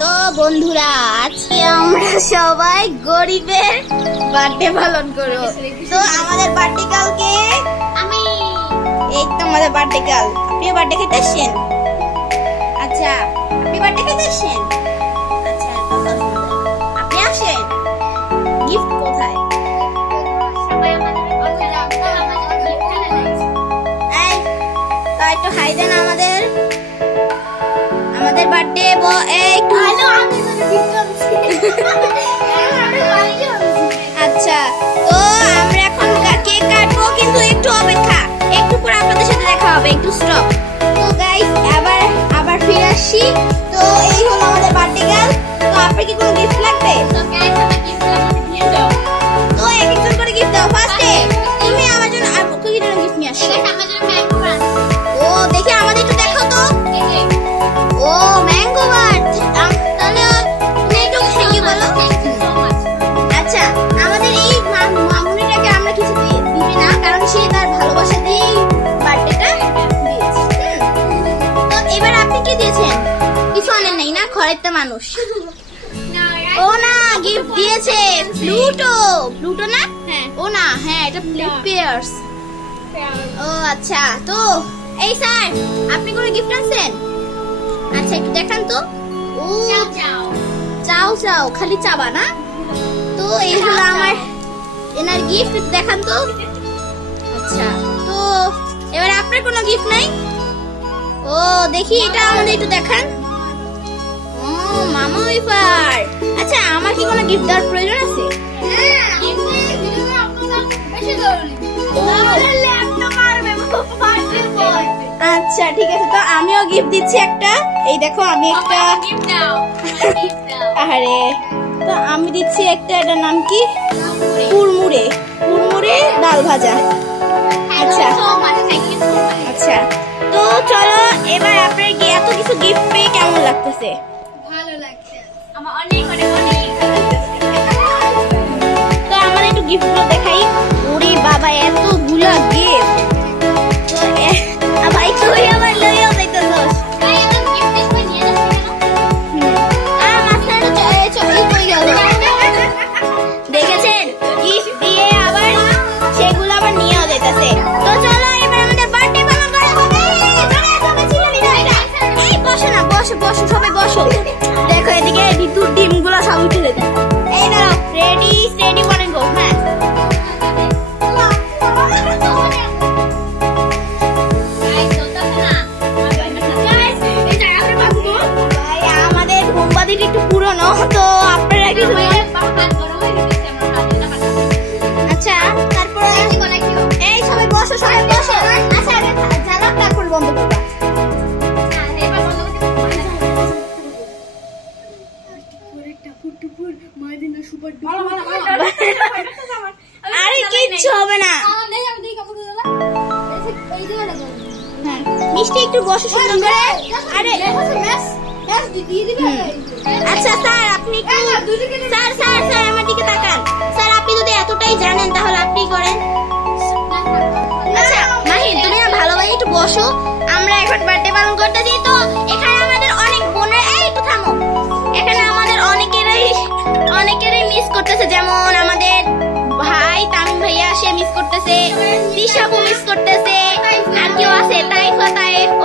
তো বন্ধুরা, আজকে আমরা সবাই গরিবের বার্থডে পালন করব। তো আমাদের বার্থডে কালকে এই তো আমাদের বার্থডে কাল। আপনি বার্থডে খেতে আসছেন? আচ্ছা, আপনি বার্থডে খেতে আসছেন? আচ্ছা, আপনি আসেন। গিফট কোথায়? একটু হাই দেন আমাদের বার্থডে একটু। আচ্ছা, তো আমরা এখন কেক কাটবো, কিন্তু একটু অপেক্ষা, একটু পরে আপনাদের সাথে দেখা হবে, একটু স্টপ। তো গাইস, আবার ফিরে আসি। তো এই হলো আমাদের বার্থডে গার্ল। তো আপনার কি কোনো গিফট লাগবে? তো এক একজন করে গিফট দাও। ফার্স্টে তুমি আমার জন্য আর কি জন্য গিফট নিয়ে আসছো? ও দেখি আমাদের একটু দেখো তো। ও ম্যাঙ্গো বার, তাহলে তুমি একটু থ্যাংক ইউ বলো। আচ্ছা, আমাদের এই মামুনিটাকে আমরা কিছু দিবি না, কারণ সে তার ভালোবাসা দিয়ে বার্থডেটা দিয়েছে। তো এবার আপনি কি দিয়েছেন? কিছু আনেন নাই না, খরেরটা মানুষ। ও না, গিফট দিয়েছে প্লুটো না? ও না, হ্যাঁ এটা পেয়ার্স। ও আচ্ছা, তো এই স্যার, আপনি কোনো গিফট আনছেন? আচ্ছা, একটু দেখান তো। ও চাও খালি চাবা না? তো এই হলো আমার এনার গিফট, দেখান তো। আচ্ছা, তো এবার আপনার কোনো গিফট নাই? ও দেখি, এটা আমাদের একটু দেখান। ও মামা ওয়াইফার। আচ্ছা, আমার কি কোনো গিফট দেওয়ার প্রয়োজন আছে? আচ্ছা ঠিক আছে, তো আমিও গিফট দিচ্ছি একটা। এই দেখো, আমি একটা আরে, তো আমি দিচ্ছি একটা, এটার নাম কি? কুড়মুড়ে ডাল ভাজা। আচ্ছা আচ্ছা, তো চলো এবার আপনার এত কিছু গিফট পেয়ে কেমন লাগতেছে? ভালো লাগছে আমার, অনেক অনেক অনেক। তো আমার একটু গিফটগুলো দেখাই। ওরে বাবা, এতগুলা গিফট! তো ভাই তুই আমার লইয়া যাইতেছস? দেখেছেন, গিফট দিয়ে আবার সেগুলো আবার নিয়েও যাইতেছে। তো চলো এবার আমাদের বার্থডে পালন করা হবে। এই বসো না, বসো সবাই বসো। দেখো এদিকে ঋতুর ডিমগুলো সব উঠে যেতে। এই দাঁড়াও, রেডি ওয়ান গো। হ্যাঁ, আমাদের মোমবাতিটা একটু পুরনো, তো আপনারা কিছু। আচ্ছা, তারপরে এই সবাই বসো। আচ্ছা, জ্বালাক তারপর বন্ধ করবা। আরে কিচ্ছু হবে না, মিষ্টি একটু বসো সুন্দর করে। আরে আচ্ছা স্যার, আপনি স্যার আমার দিকে তাকান। স্যার, আপনি যদি এতটাই জানেন তাহলে আপনি করেন। আচ্ছা মাহির, তুমি না ভালোভাবে একটু বসো। আমরা এখন বার্থডে পালন করতেছি। তো এখানে আমাদের অনেক বোনের, এই একটু থামো, এখানে আমাদের অনেকেরই মিস করতেছে। যেমন আমাদের ভাই তামিম ভাইয়া, সে মিস করতেছে, দিশাবু মিস করতেছে, আর কেউ আছে তাইফ,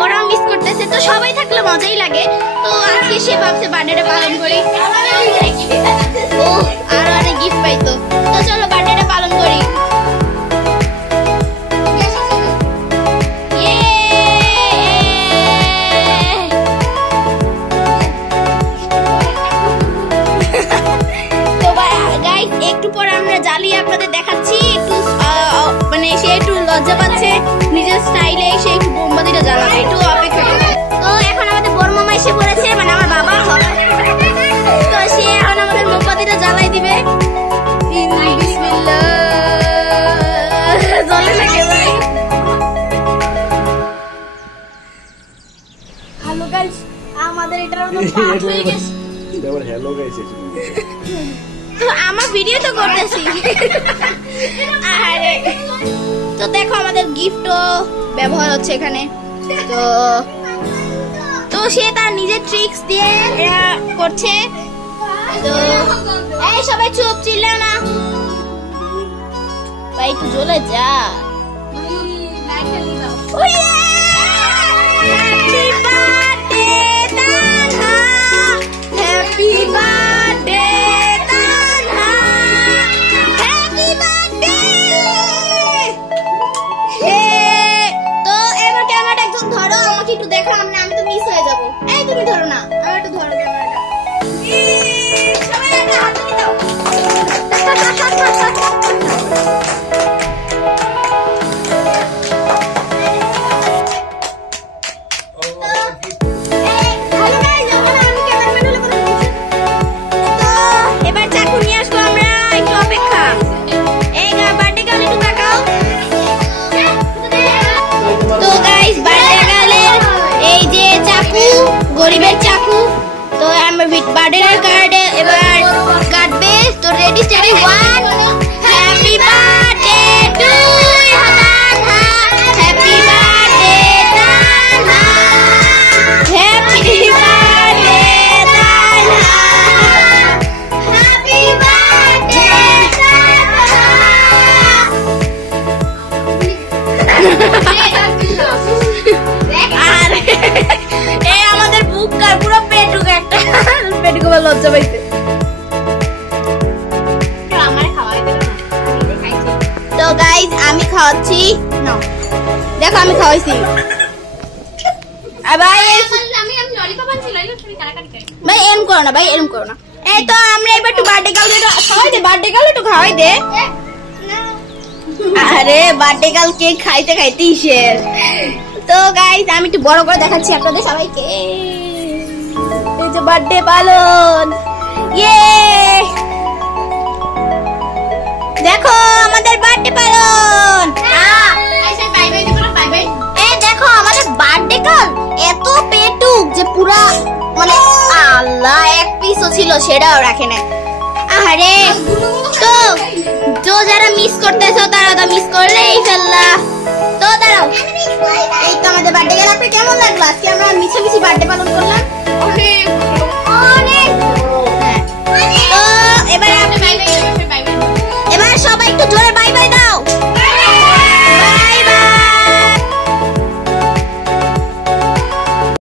ওরাও মিস করতেছে। তো সবাই থাকলে মজাই লাগে। তো আজকে সে ভাবছে বার্থডেটা পালন করি, ও আর অনেক গিফট পাইতো। তো চলো বার্থডেটা পালন করি। একটু পরে আমরা জ্বালিয়ে আপনাদের দেখাচ্ছি। একটু মানে সে একটু লজ্জা পাচ্ছে, নিজের স্টাইলে সে একটু মোমবাতিটা জ্বালাবে, একটু অপেক্ষা করবে। তো এখন আমাদের বড় মামা এসে পড়েছে, মানে আমার বাবা। তো সে এখন আমাদের মোমবাতিটা জ্বালাই দিবে। হ্যালো গাইস, আমাদের এটা পাঠ হয়ে গেছে। হ্যালো গাইস, তো আমার ভিডিও তো করতেছি। আরে, তো দেখো আমাদের গিফটও ব্যবহার হচ্ছে এখানে। তো সে তার নিজের ট্রিক্স দিয়ে এরা করছে। তো এই সবাই চুপ, চিল্লা না ভাই, একটু জ্বলে যা। একটু দেখো, আমি তো মিস হয়ে যাবো। এই তুমি ধরো না, আমার একটু ধরো ক্যামেরাটা। সবাই একটা হাততালি দাও। এবার চাকু নিয়ে আসবো আমরা, একটু অপেক্ষা। এই বার্থডে গার্ল একটু তাকাও। তো গাইস, বার্থডে গার্লের এই যে চাকু, গরিবের চাকু। তো আমরা বার্থডে কার্ডে এবার কাটবে। তো ready steady 1, happy birthday to you Tanha, happy birthday Tanha, happy birthday Tanha, happy birthday আমাদের বুককার পুরো পেটুক একটা পেটুক লজ্জা পাইছে। তো গাইস, আমি খাওয়াচ্ছি, দেখো আমি খাওয়াইছি। ভাই এরম করো না, ভাই এরম করো না। এই তো আমরা এবার একটু বার্থডে গার্ল খাওয়াই দে, বার্থডে গার্ল একটু খাওয়াই দে। আরে বার্থডে গার্ল কেক খাইতে খাইতেই শেষ। তো গাইস, আমি একটু বড় করে দেখাচ্ছি আপনাদের সবাইকে। এই যে বার্থডে পালন, ইয়ে দেখো আমাদের বার্থডে পালন। এই দেখো আমাদের বার্থডে গার্ল এত পেটুক যে পুরা মানে আল্লাহ, এক পিসও ছিল সেটাও রাখে না। আরে তো যারা মিস করতেছো তারা তো মিস করলেই ফেললা। তো দাঁড়াও, এই তো আমাদের বার্থডে গার্ল। আপনার কেমন লাগলো আজকে আমরা মিছিমিছি বার্থডে পালন করলাম?